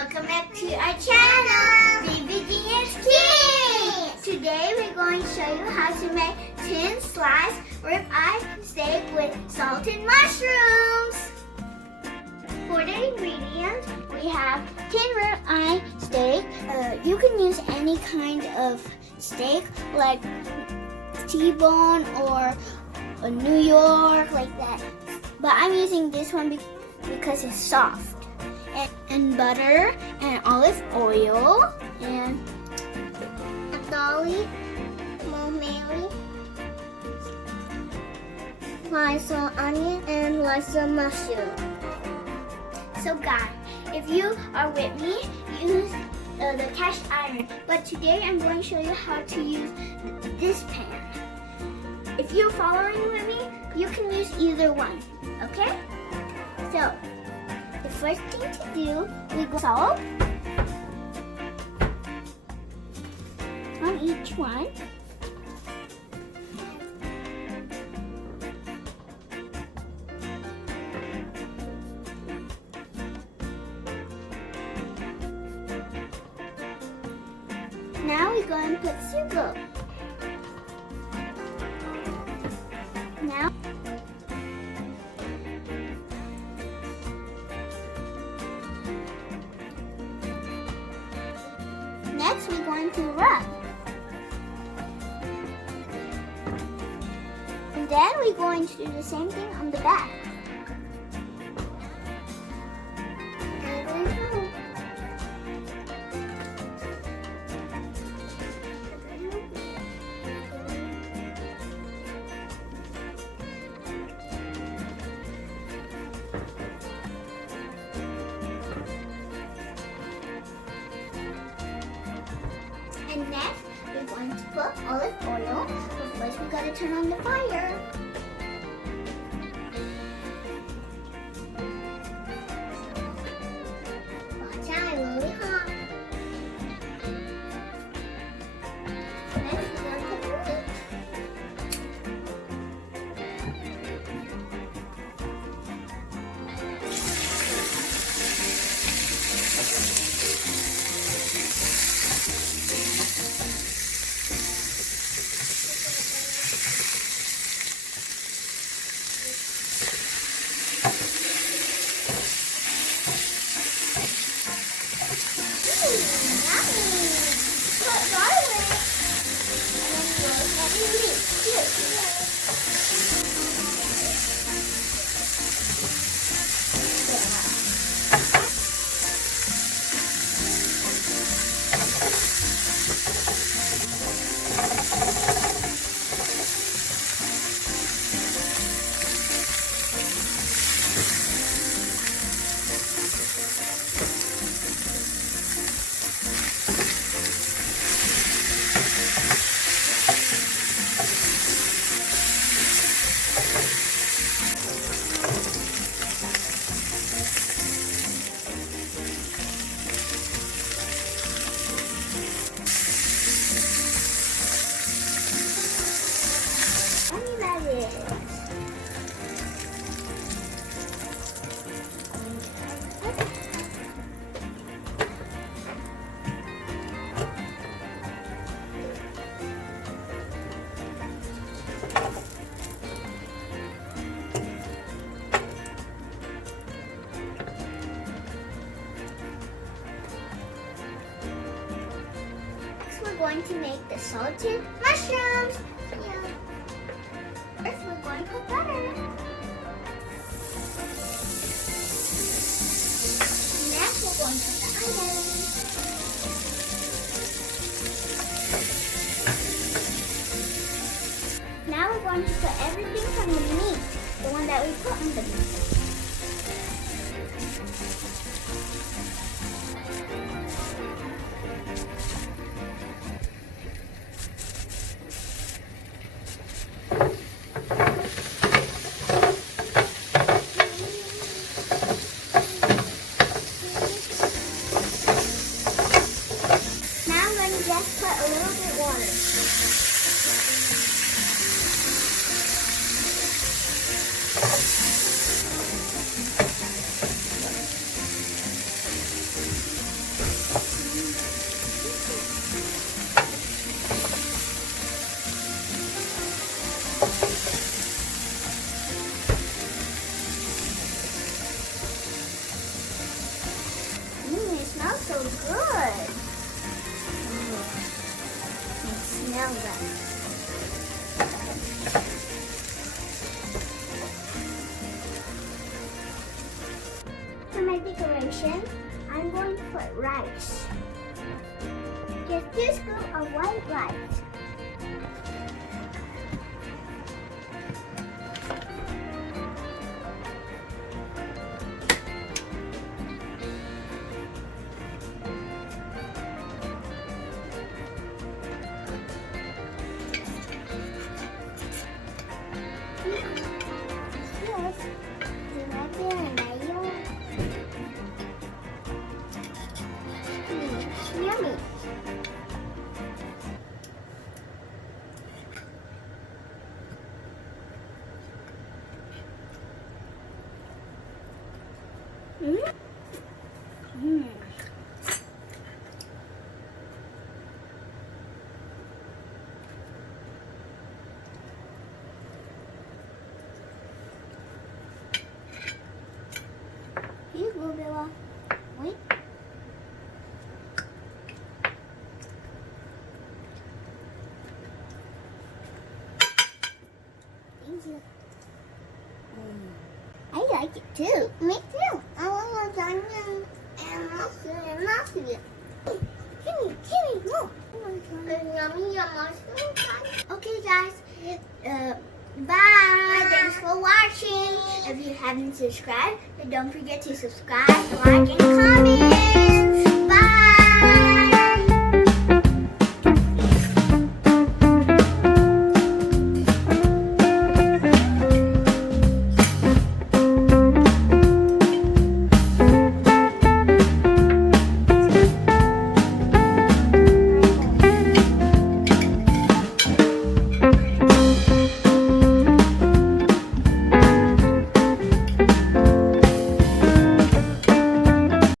Welcome back to our channel, Ribeye Steak. Today we're going to show you how to make 10 slice ribeye steak with salted mushrooms. For the ingredients, we have 10 ribeye steak. You can use any kind of steak like T-bone or a New York, like that. But I'm using this one because it's soft. And butter and olive oil and dolly, rosemary, slice of onion and slice of mushroom. So guys, if you are with me, use the cast iron. But today I'm going to show you how to use this pan. If you're following with me, you can use either one. Okay? So the first thing to do, we go salt on each one. Now we're going to put sugar. Now next, we're going to rub. And then we're going to do the same thing on the back. And next, we're going to put olive oil, but first we gotta turn on the fire. Watch out, it's really hot. Next, we're gonna put the meat. Going to make the salted mushrooms. Yeah. First, we're going to put butter. Next, we're going to put the onions. Now we're going to put everything from the meat, the one that we put on the meat. Just put a little bit water. For my decoration, I'm going to put rice. Just 2 scoops of white rice. Yummy. Here you go, Bella. Wait. Thank you. I like it too. Me too. I want lasagna and mushroom. Give me more. Yummy mushroom. Okay, guys. Bye. Thanks for watching. If you haven't subscribed, then don't forget to subscribe, like, and comment.